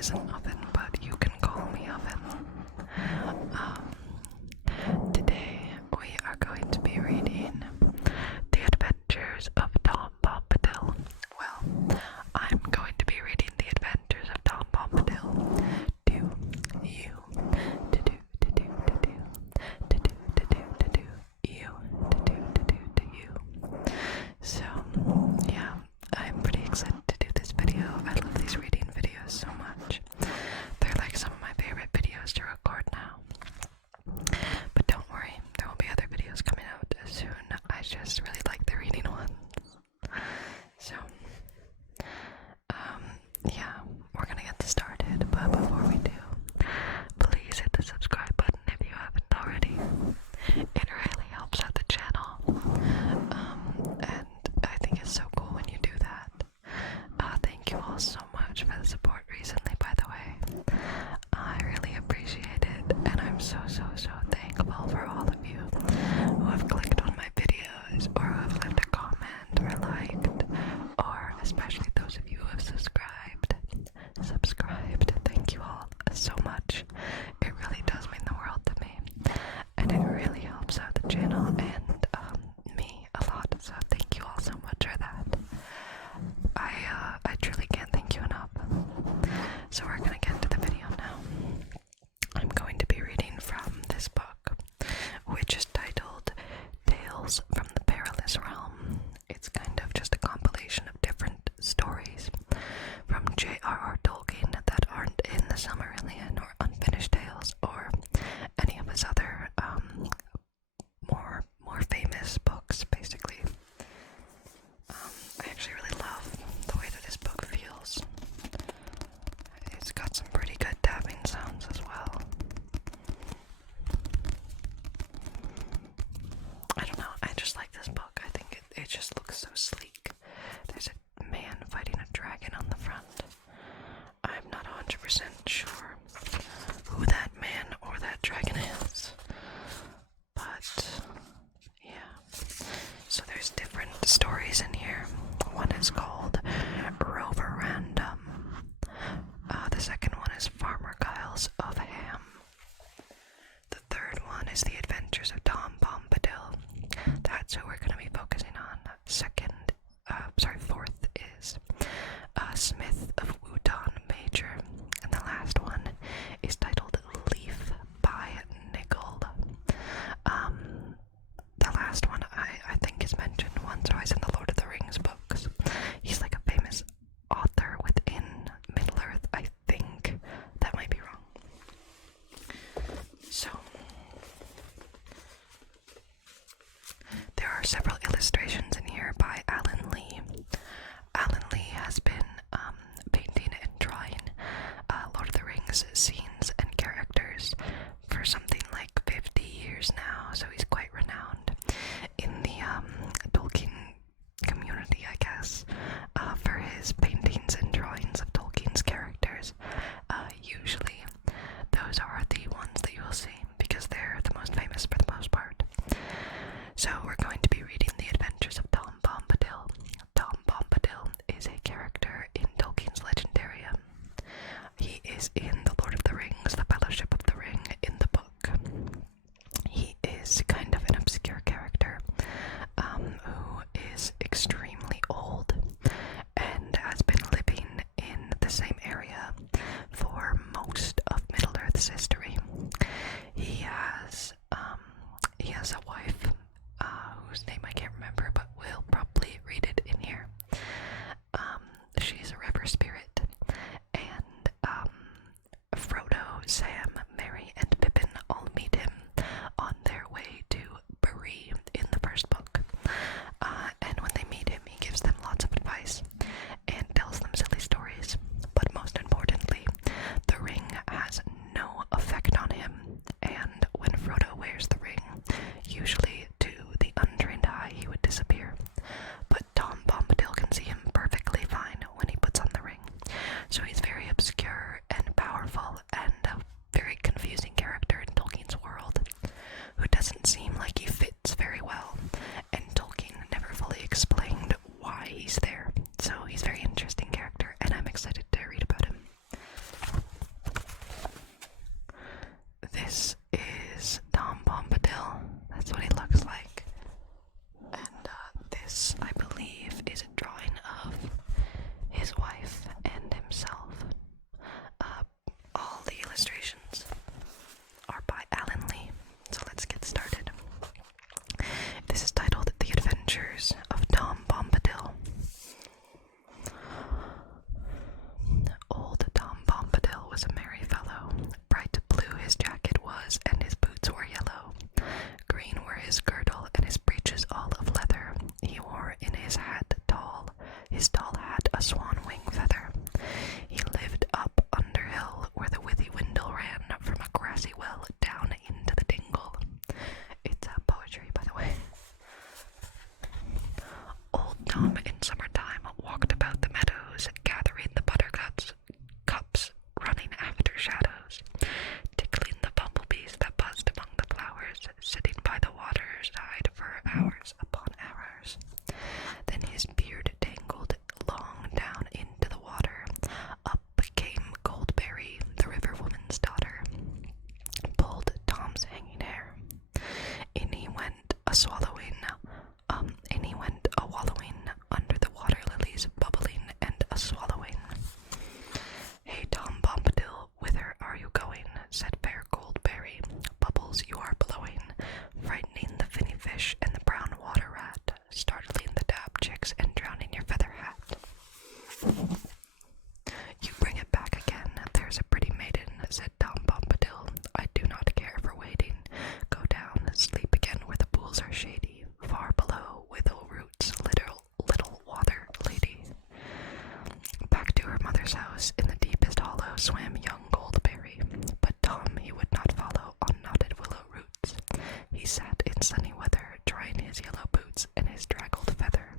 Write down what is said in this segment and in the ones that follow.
isn't Oven, but you can call me Oven. Today we are going to be reading The Adventures of Tom Bombadil. Well, I'm going to be reading The Adventures of Tom Bombadil to you. So, yeah, I'm pretty excited to do this video. I love these reading videos so much. They're like some of my favorite videos to record now. But don't worry, there will be other videos coming out soon. I just really like the reading ones. So, yeah, we're gonna get started. But before we do, please hit the subscribe button if you haven't already. It really helps out the channel. And I think it's so cool when you do that. Thank you all so much for the support recently, by the way. I really appreciate it, and I'm so thankful for all of you who have clicked on my videos, or who have left a comment, or liked, or especially those of you who have subscribed. Thank you all so much. It really does mean the world to me, and it really helps out the channel and me a lot. So thank you all so much for that. I truly can't thank you enough. So we're gonna get into the video now. I'm going to be reading from this book, which is titled Tales from the Perilous Realm. It's kind of just a compilation of different stories from J.R.R. Tolkien that aren't in the Silmarillion or Unfinished Tales or any of his other more famous books, basically. I actually really love the way that this book feels. It's got some pretty good tapping sounds as well. I don't know, I just like this book. I think it just looks so sleek. There's a man fighting a dragon on the front. I'm not 100% sure who that man or that dragon is. But, yeah. So there's different stories in here. One is called Rover Random. The second one is Farmer Giles of Ham. The third one is The Adventures of Tom Bombadil. That's who we're going to be focusing on. Fourth is Smith of Wooton Major. And the last one is titled Leaf by Niggle. The last one I think is mentioned once or twice in the Lord of the Rings books. He's like a famous author within Middle-earth, I think. That might be wrong. So, there are several illustrations in here by Alan Lee. Alan Lee has been painting and drawing Lord of the Rings scenes and characters for something like 50 years now, so he's quite renowned in the Tolkien community, I guess, for his paintings and drawings of Tolkien's characters. Usually, those are the ones that you will see, because they're the most famous for the most part. So we're going to be reading The Adventures of Tom Bombadil. Tom Bombadil is a character in Tolkien's Legendarium. He is in The Lord of the Rings, The Fellowship of the Ring, in the book. He is kind of an obscure character who is extremely old and has been living in the same area for most of Middle-earth's history. He has a wife whose name I can't remember, but we'll probably read it in here. She's a river spirit, and house in the deepest hollow swam young Goldberry, but Tom he would not follow on knotted willow roots. He sat in sunny weather, drying his yellow boots and his draggled feather.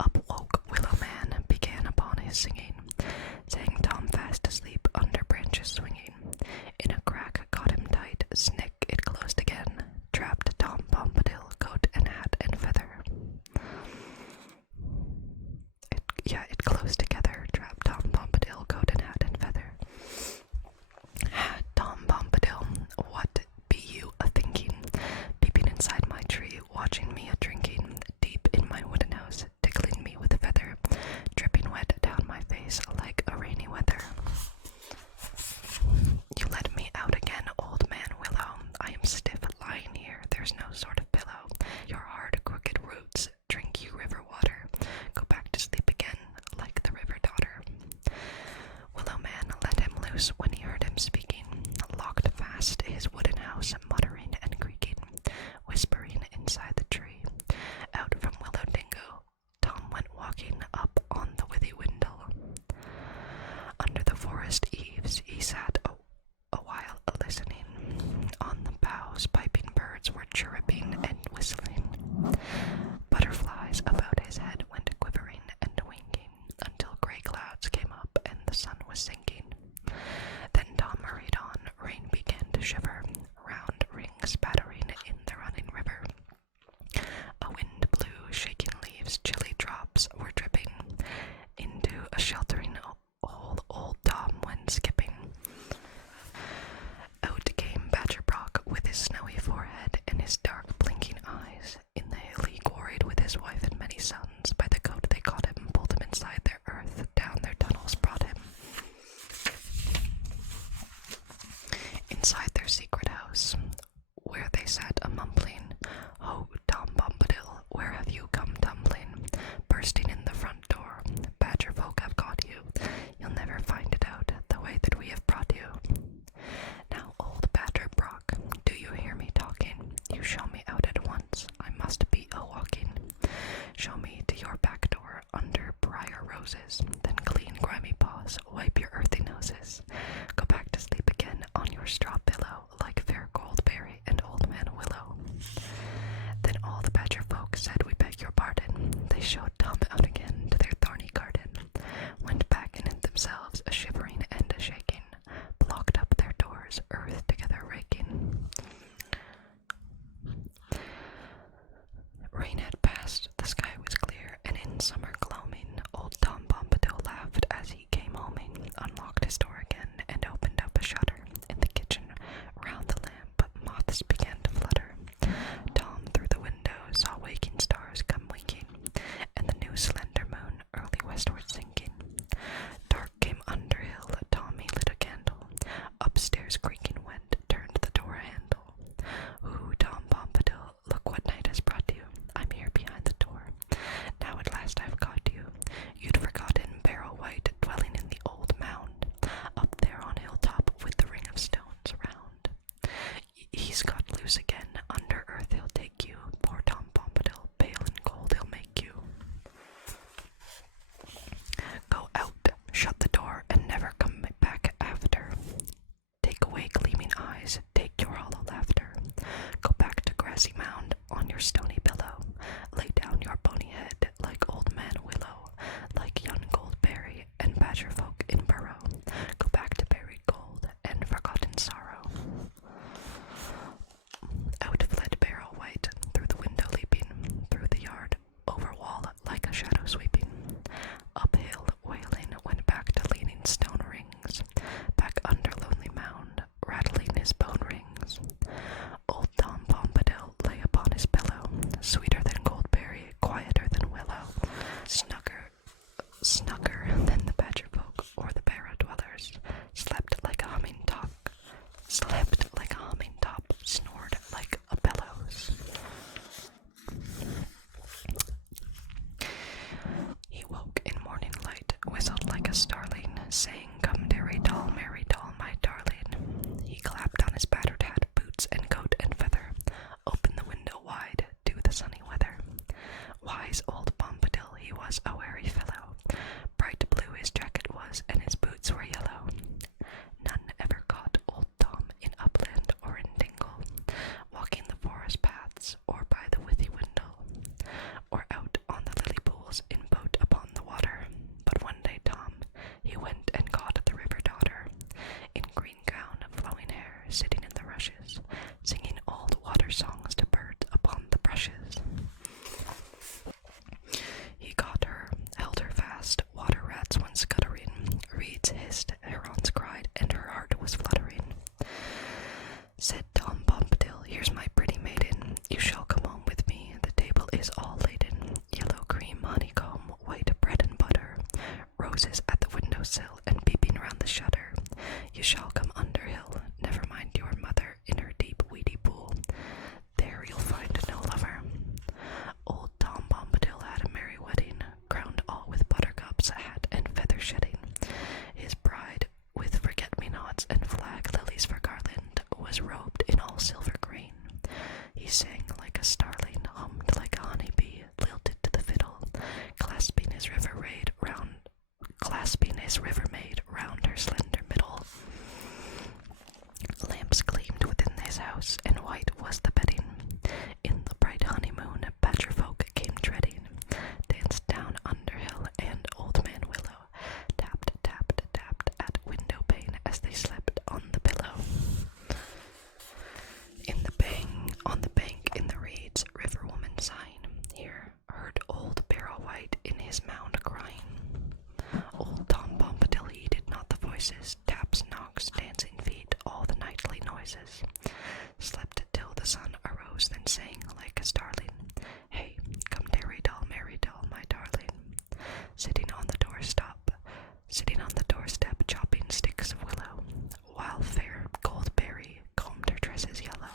Up woke Willow Man, began upon his singing, sang Tom fast asleep under branches swinging. In a crack caught him tight, snick it closed again, trapped Tom Bombadil, coat and hat and feather. It closed together, trapped Tom Bombadil, coat and hat and feather. Tom Bombadil, what be you a-thinking, peeping inside my tree, watching me a-drinking, deep in my wooden house, tickling me with a feather, dripping wet down my face like a rainy weather. You let me out again, old man Willow, I am stiff lying here, there's no sort of pillow, your hard crooked roots, drink you river water, go back to sleep again, like the river daughter. Willow Man let him loose when he heard him speaking, locked fast his wooden house, muttering and creaking, whispering inside the tree. Out from Willow Dingo, Tom went walking up on the withy windle. Under the forest eaves he sat a while listening. On the boughs piping birds were chirruping and whistling. Butterflies about his head went quivering and winking, until gray clouds came up and the sun was sinking. Then Tom hurried on, rain began to shiver, round rings pattering in the running river. A wind blew, shaking leaves, chilly drops were dripping into a sheltering hole old Tom went skipping. Out came Badger Brock with his snowy forehead and his dark blinking eyes. In the hill he quarried with his wife and many sons. By the coat they caught him, pulled him inside their earth, down their tunnels brought him. Inside their secret house, where they sat a-mumbling, "Ho, Tom Bombadil, where have you come tumbling? Bursting in the front door, badger folk have caught you. You'll never find it out, the way that we have brought you." Now, old Badger Brock, do you hear me talking? You show me out at once, I must be a-walking. Show me to your back door, under briar roses, then clean grimy paws, wipe your earthy noses. Go back to sleep again on your straw pillow, like fair Goldberry and old man Willow. Then all the Badger folk said, "We beg your pardon." They showed Tom out again to their thorny garden, went back and hid themselves, a-shivering and a-shaking, blocked up their doors, earth together raking. Rain had passed, the sky was clear, and in summer gloaming, old Tom Bombadil laughed as he came homing, unlocked his door again, and opened up a shutter. In the kitchen, round the lamp, moths began to flutter. Tom through the window saw waking stars come winking, and the new slender moon early westward sinking. Dark came Underhill, Tom he lit a candle, upstairs creaking went, turned the door handle. "Ooh, Tom Bombadil, look what night has brought you. I'm here behind the door. Now at last I've caught you. You'd forgotten Barrow White, dwelling in the old mound, up there on hilltop with the ring of stones round. He's got loose again, under earth he'll take you. Poor Tom Bombadil, pale and cold he'll make you." voices, taps, knocks, dancing feet, all the nightly noises. Slept till the sun arose, then sang like a starling, "Hey, come Mary doll, my darling." Sitting on the doorstep, chopping sticks of willow, while fair Goldberry combed her tresses yellow.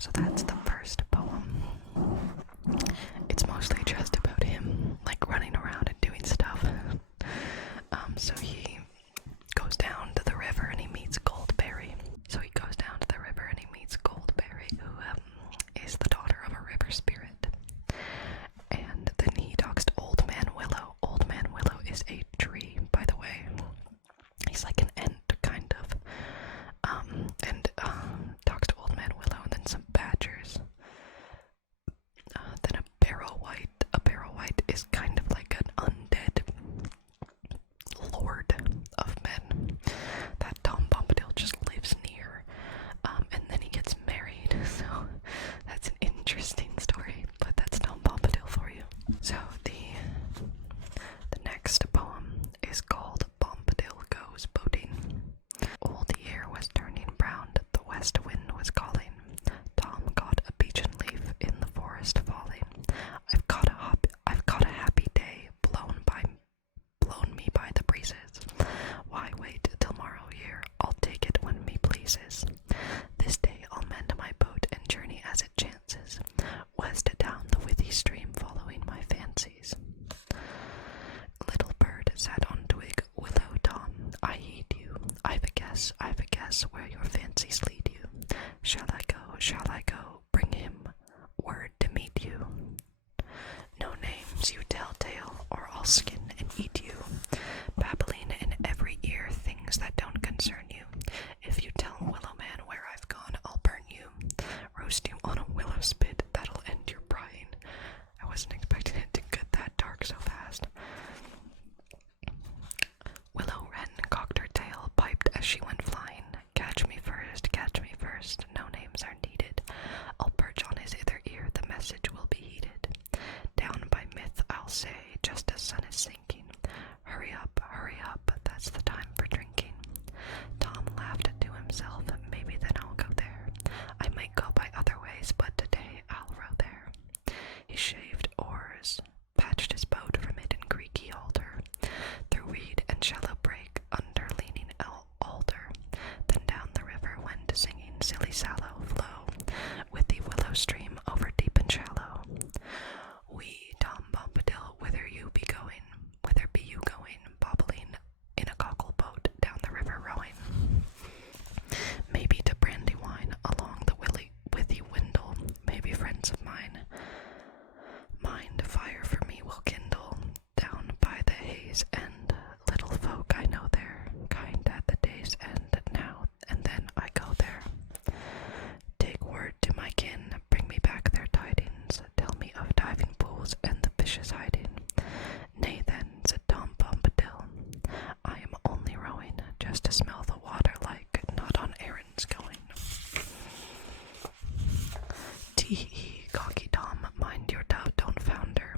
So that's the first poem. It's mostly just about him, like running around and doing stuff. So he goes down to the river and he meets Goldberry. Who is the daughter of a river spirit. And then he talks to Old Man Willow. Old Man Willow is a tree, by the way. He's like an ent, kind of. Talks to Old Man Willow, and then some badgers. Then a barrow white. A barrow white is kind of like an undead lord of men that Tom Bombadil just lives near. And then he gets married, so that's an interesting story, but that's Tom Bombadil for you. So the next poem is called Bombadil Goes Boating. Old year was turning brown, the west wind was calling. Tom caught a beechen leaf in the forest falling. I've caught a happy day blown me by the breezes. Why wait till morrow year? I'll take it when me pleases. This day I'll mend my boat and journey as it chances, west down the withy stream following my fancies. Little bird sat on twig, Willow Tom, I heed you. I've a guess where your fancies lead you. Shall I go, bring him word to meet you? No names you tell tale, or I'll skin and eat you. Babbling in every ear things that don't concern you. If you tell Willow Man where I've gone, I'll burn you. Roast you on a willow spit, that'll end your prying. I wasn't expecting it to get that dark so fast. Willow Wren cocked her tail, piped as she went flying. Catch me first, no names are needed. I'll perch on his other ear, the message will be heeded. Down by myth, I'll say, just as sun is sinking. Hurry up, that's the time for drinking. Tom laughed to himself, maybe then I'll go there. I might go by other ways, but today I'll row there. He shaved oars, patched his boat from hidden creaky alder, through reed and shallow brake, under leaning alder. Then down the river went singing silly sallow flow, with the willow stream over deep and shallow. We, Tom Bombadil, whither be you going, bobbling in a cockle boat down the river rowing? Maybe to Brandywine, along the withy windle, maybe friends of mine. Mind fire for me will kindle, down by the haze end. Little folk I know there, kind at the day's end. Now and then I go there. Take word to my kin, bring me back their tidings. Tell me of diving pools and the fishes hiding. Nay then, said Tom Bombadil, I am only rowing, just to smell the water like, not on errands going. Tee-hee, cocky Tom, mind your dove don't founder.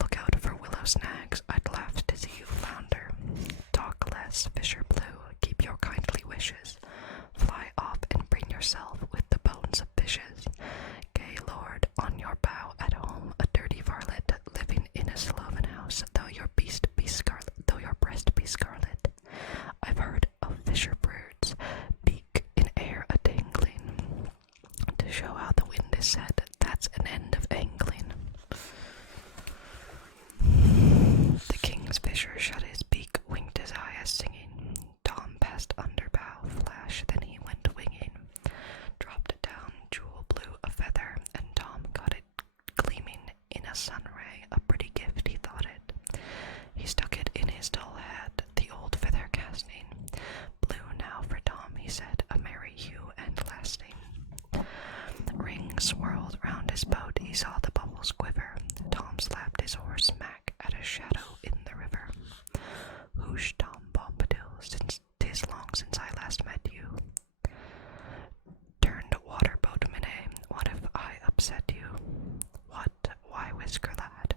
Look out for willow snags, I'd laugh to see you flounder. Talk less, fisher blue, keep your kindly wishes. Fly off and bring yourself with the bones of fishes. Gay lord, on your bow at home, a dirty varlet, living in a sloven house, though your breast be scarlet. I've heard of fisher birds, beak in air a dangling, to show how the wind is set, that's an end of angling. The king's fisher shut his beak, winked his eye as singing. Tom passed under bow, flash, then he went winging. Dropped down, jewel blue a feather, and Tom got it gleaming in a sun ray, a pretty gift he thought it. He stuck it in his dull hat, the old feather casting. Blue now for Tom, he said, a merry hue and lasting. Rings swirled round his boat, he saw the bubbles quiver. Tom slapped his oar smack at a shadow in the river. Whoosh, Tom Bombadil, since 'tis long since I last met you. Turned water boatman, eh? What if I upset you? What? Why, Whisker lad,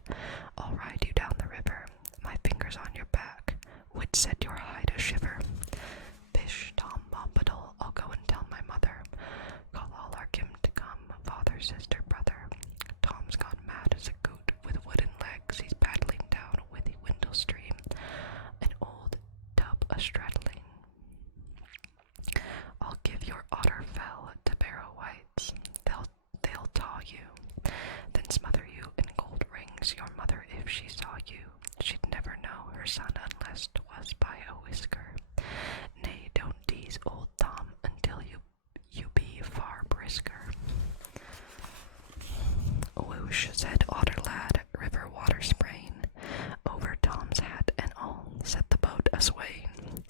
I'll ride you down the river. son unless 'twas by a whisker. Nay, don't tease old Tom until you be far brisker. Whoosh, said Otter lad, river water spraying over Tom's hat and all, set the boat a-swaying.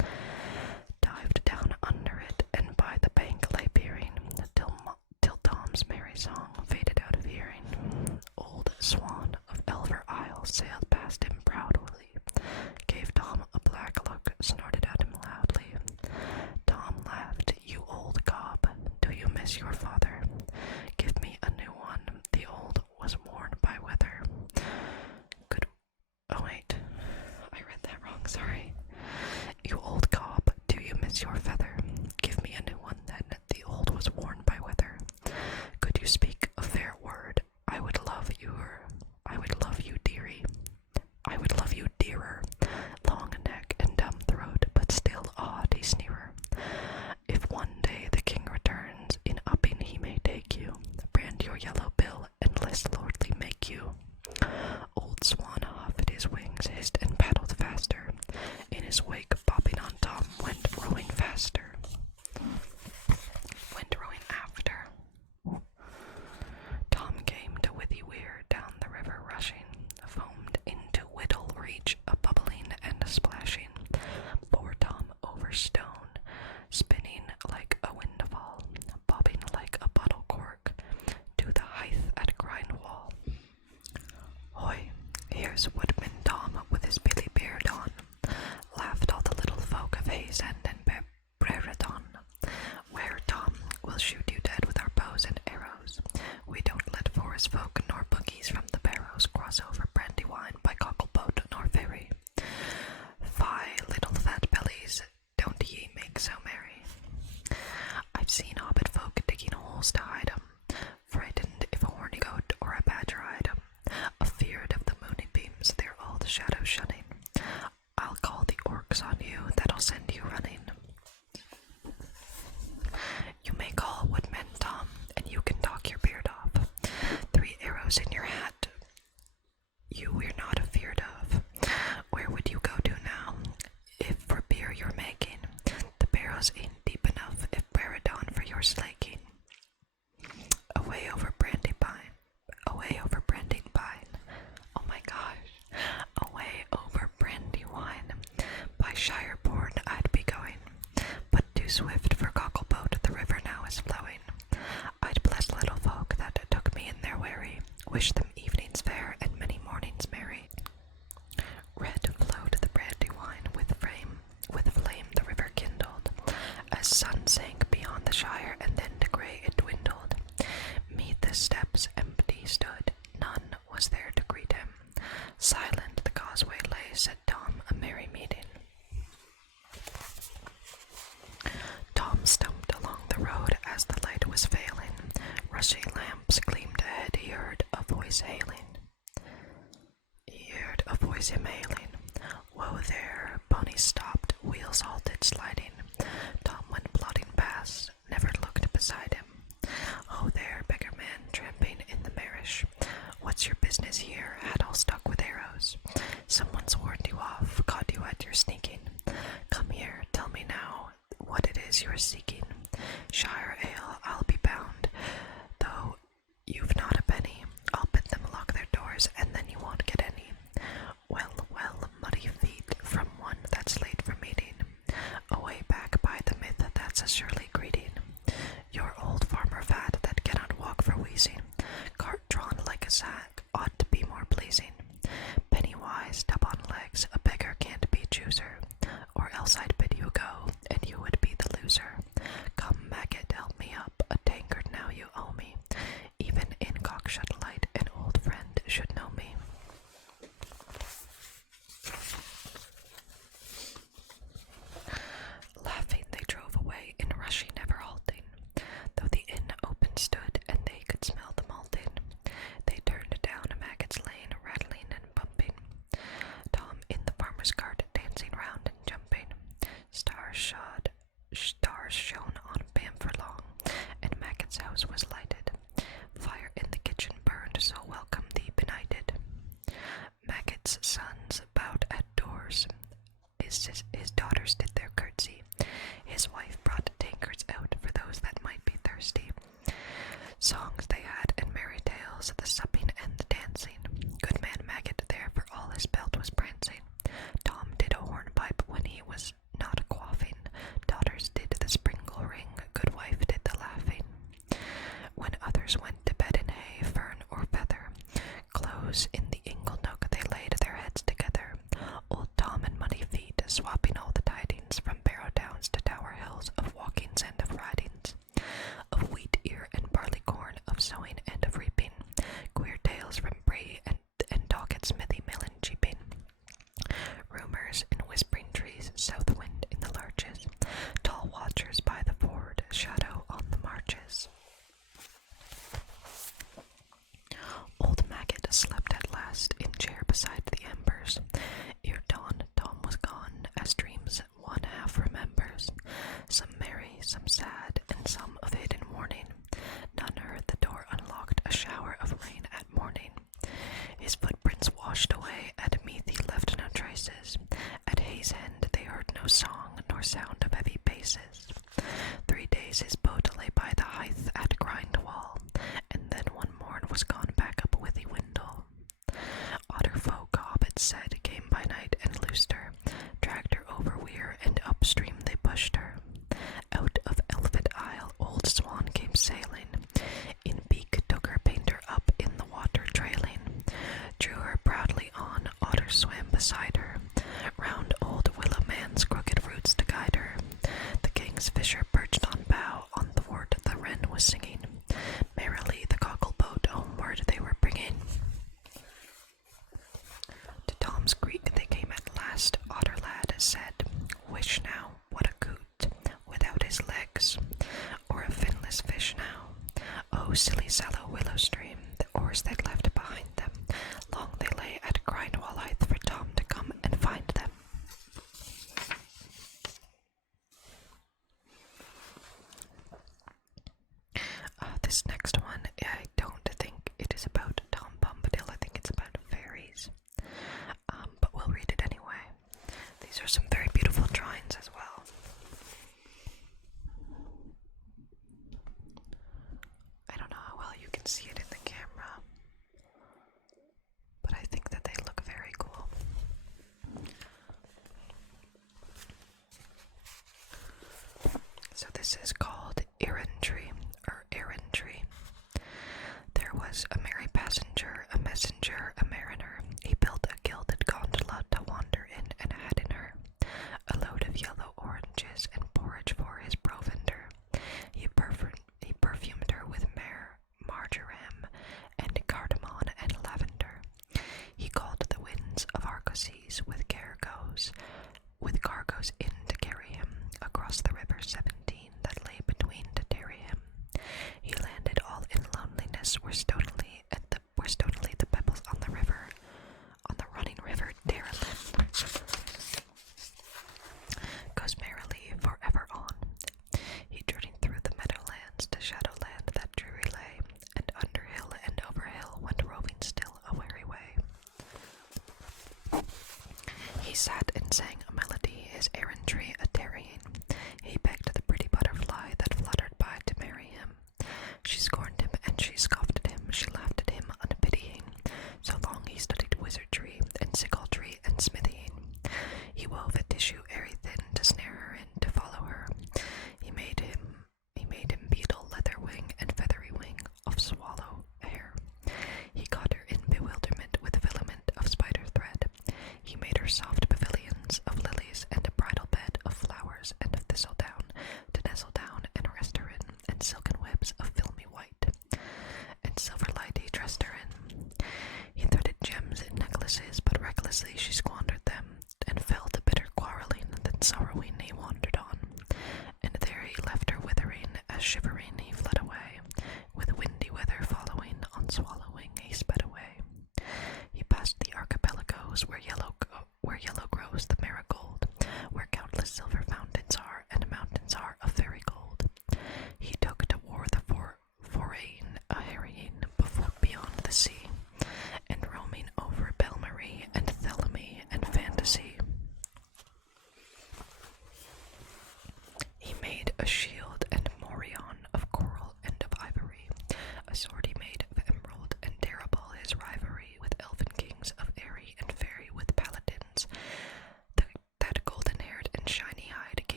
Dived down under it, and by the bank lay peering, till Tom's merry song faded out of hearing. Old Swan of Elver Isle sailed past him proudly, gave Tom a black look, snorted at him loudly. Tom laughed, "You old gob, do you miss your father? Give me a new one, the old was worn by weather." Oh wait, I read that wrong, sorry. "You old gob, do you miss your feather? Give me a new one then, the old was worn by weather. Could you speak a fair word, I would love you dearie. I would love you dearer, long neck and dumb throat, but still haughty sneerer. If one day the king returns, in upping he may take you, brand your yellow bill, and less lordly make you." Old Swan huffed his wings, hissed and paddled faster. In his wake, bobbing on Tom, went rowing faster. Went rowing after. Tom came to Withy Weir, down the river rushing, foamed into Whittle Reach, a bubbling and a splashing. Bore Tom over stone, spinning like a windfall, bobbing like a bottle cork, to the height at Grindwall. Hoy, here's Woodman Tom with his billy beard on, laughed all the little folk of Haysend and Brereton. "Where, Tom, we'll shoot you dead with our bows and arrows. We don't let forest folk nor bookies from the barrows cross over Brandywine by cockle-boat nor ferry. Fie, little fat bellies, don't ye make so merry. I've seen hobbit folk digging holes to hide 'em, frightened if a horny goat or a badger eyed 'em. Afeard of the moonbeams, they're all the shadow shunning. I'll call the orcs on you, that'll send you running." "You may call Woodman Tom, and you can talk your beard off. 3 arrows in your hat, you we're not afeard of. Where would you go to now, if for beer you're making? The barrows ain't deep enough if Brereton for your slaking. Away over Brandywine, oh my gosh, away over Brandywine, by Shireborn I'd be going, but too swift for cockle-boat, the river now is flowing. I'd bless little folk that took me in their wherry, wish them evenings fair and many mornings merry." Red flowed the Brandywine, with flame the river kindled, as sun sank beyond the shire, and then to grey it dwindled. Meet the steps empty stood, none was there to greet him. Silent the causeway lay, said Tom, a merry meeting. Tom stumped along the road as the light was failing. Rusty lamps gleamed ahead. He heard a voice him hailing. Whoa there, ponies stopped, wheels halted sliding. Tom went plodding past, never looked beside him. Oh there, beggar man, tramping in the marish. What's your business here, hat all stuck with arrows? Someone's warned you off, caught you at your sneaking. Come here, tell me now what it is you're seeking. Shire ale, I'll be bound, though you've not a penny. I'll bid them lock their doors, and then you won't get any. Well, well, muddy feet from one that's late for meeting. Away back by the myth, that's a surely greeting. Your old farmer fat that cannot walk for wheezing, cart drawn like a sack, ought to be more pleasing. Pennywise, tub on legs, a beggar can't be chooser, or else I'd bid you go, and you would be the loser. Come, maggot, help me up, a tankard now you owe me. Even in cockshut light, an old friend should know me. Laughing they drove away, in rushing never halting. Though the inn open stood, and they could smell the malting, they turned down a maggot's lane, rattling and bumping. Tom in the farmer's shadows in the ingle nook they laid their heads together, old Tom and Muddy Feet swapping all the tidings from Barrow Downs to Tower Hills of walkings and of ridings, of wheat ear and barley corn, of sowing and of reaping, queer tales from Bray and Doggett smithy mill and cheaping, rumors in whispering trees, south wind in the larches, tall watchers by the ford, shadow on the marches. Old Maggot slept at last in chair beside the embers. Ere dawn, Tom was gone, as dreams one half remembers. Some merry, some sad, and some of hidden warning. None heard the door unlocked, a shower of rain at morning. His footprints washed away, at Meath he left no traces. At Hayes End they heard no song, nor sound of heavy paces. 3 days his boat lay by the Hythe at Grindwall, and then one morn was gone back up Withy Windle. Otter folk, Hobbit said, came by night and loosed her, dragged her over weir, and upstream they pushed her. Out of Elfit Isle old Swan came sailing, in beak took her painter up in the water trailing, drew her proudly on, Otter swam beside her, round old Willow Man's crooked roots to guide her. The king's fisher perched on bow, on thwart the wren was singing, merrily the cockle boat homeward they were bringing. To Tom's Creek they came at last. Otter lad said, "Wish now, what a coot, without his legs, or a finless fish now. Oh, silly sallow willow stream, the oars they left behind them, long they lay at Grindwall Hythe for Tom to come and find them." This next one, I don't think it is about Tom Bombadil. I think it's about fairies. But we'll read it anyway. These are some very beautiful drawings as well. I don't know how well you can see it in the camera, but I think that they look very cool. So this is called errantry, or errantry. There was a merry passenger, a messenger, a mariner. He built a gilded gondola to wander in, and had in her a load of yellow oranges and porridge for his provender. He perfumed her with myrrh, marjoram, and cardamom and lavender. He called the winds of Argosies with cargoes in to carry him across the river 17 that lay between to tarry him. He landed all in loneliness, where stonily the pebbles on the river, on the running river Darlin, goes merrily forever on. He journeyed through the meadowlands to shadowland that dreary lay, and under hill and over hill went roving still a weary way. He sat and sang a melody, his errantry a tarrying. He begged the pretty butterfly that fluttered by to marry him. She scorned him and she scoffed at him, she laughed at him unpitying. So long he studied wizardry and sigaldry and smithying. He wove a tissue airy thin to snare her in, to follow her. He made him beetle, leather wing, and feathery wing of swallow hair. He caught her in bewilderment with filament of spider thread. He made her soft pavilions of lilies and a bridal bed of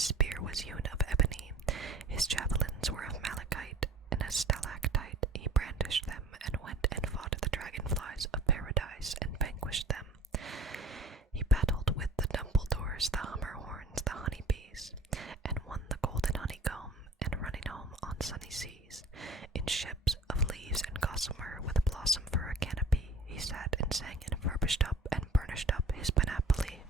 His spear was hewn of ebony, his javelins were of malachite, and as stalactite he brandished them, and went and fought the dragonflies of paradise, and vanquished them. He battled with the Dumbledores, the Hummerhorns, the honeybees, and won the golden honeycomb, and running home on sunny seas, in ships of leaves and gossamer, with blossom for a canopy, he sat and sang and furbished up and burnished up his panoply.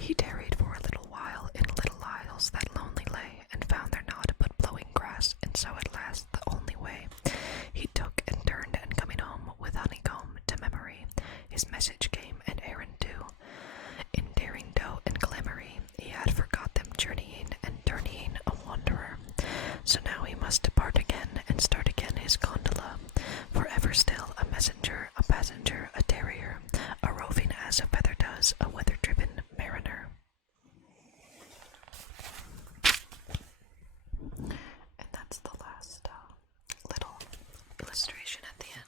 He tarried for a little while in little isles that lonely lay, and found there naught but blowing grass, and so at last the only way he took and turned, and coming home with honeycomb to memory, his message came, and errand too. In daring doe and glamoury, he had forgot them journeying and journeying a wanderer. So now he must depart again, and start again his gondola, for ever still a messenger, a passenger, a terrier, a roving as a feather does, a weather-driven mariner. And that's the last little illustration at the end.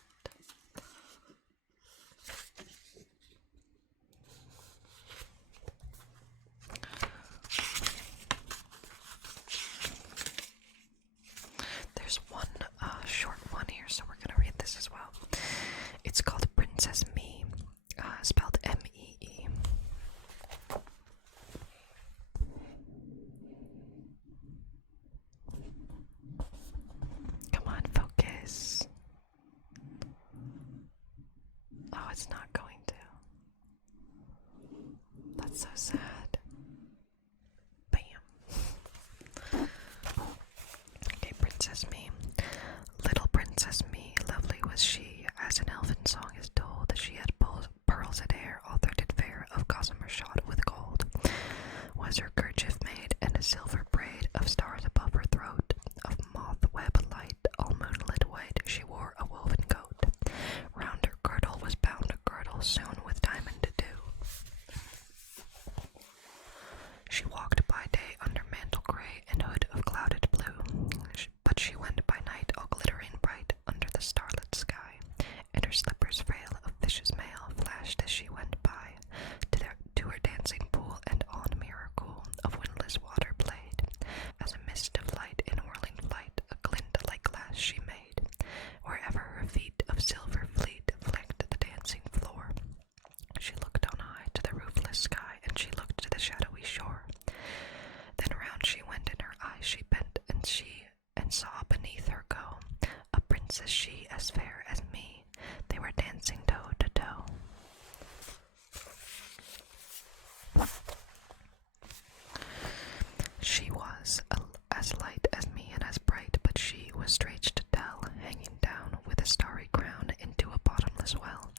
There's one short one here, so we're going to read this as well. It's called Princess Me, spelled M-E-E. Come on, focus. Oh, it's not going to. That's so sad. Bam. Okay, Princess Me. Little Princess Me, lovely was she, as an elfin song is told. She had pearls in hair, all threaded fair, of gossamer shot with gold. Was her kerchief made, and a silver braid of stars above her throat, of moth web light, all moonlit white, she wore a woven coat. Round her girdle was bound a girdle sewn with diamond dew. She walked by day under mantle grey and hood of clouded blue, but she went by night all glittering bright under the starlit sky, and her slippers frail of fish's mail flashed as she went by to her dancing pool, and on mirror cool of windless water played, as a mist of light in whirling flight, a glint like glass she made, wherever her feet of silver fleet flecked the dancing floor. She looked on high to the roofless sky, and she looked to the shadowy shore. Then round she went, and her eyes she bent, and saw beneath her go a princess she as fair as me. They were dancing toe to toe. She was as light as me and as bright, but she was strange to tell, hanging down with a starry crown into a bottomless well.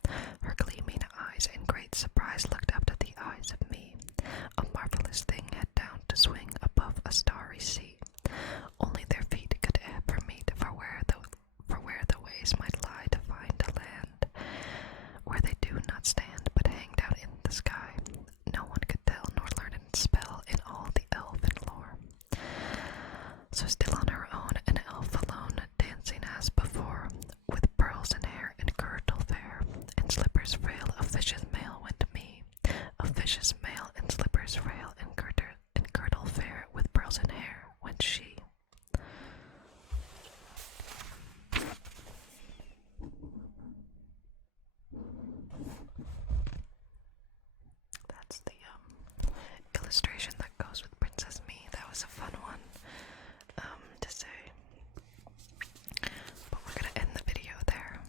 Her gleaming eyes in great surprise looked up to the eyes of me, a marvelous thing head down to swing above a starry sea. Only their feet could ever meet, for where the ways might lie to find a land where they do not stand, but hang down in the sky. No one could tell nor learn and spell in all the elfin lore. So still on her own, an elf alone, dancing as before, with pearls in hair and girdle fair, and slippers frail of fish's mail went me, of fish's mail and slippers frail and girdle fair, with pearls in hair went she. That's the illustration that goes with Princess Me. That was a fun one to say. But we're gonna end the video there.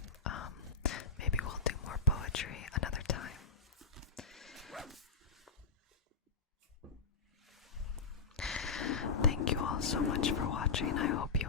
Maybe we'll do more poetry another time. Thank you all so much for watching. I hope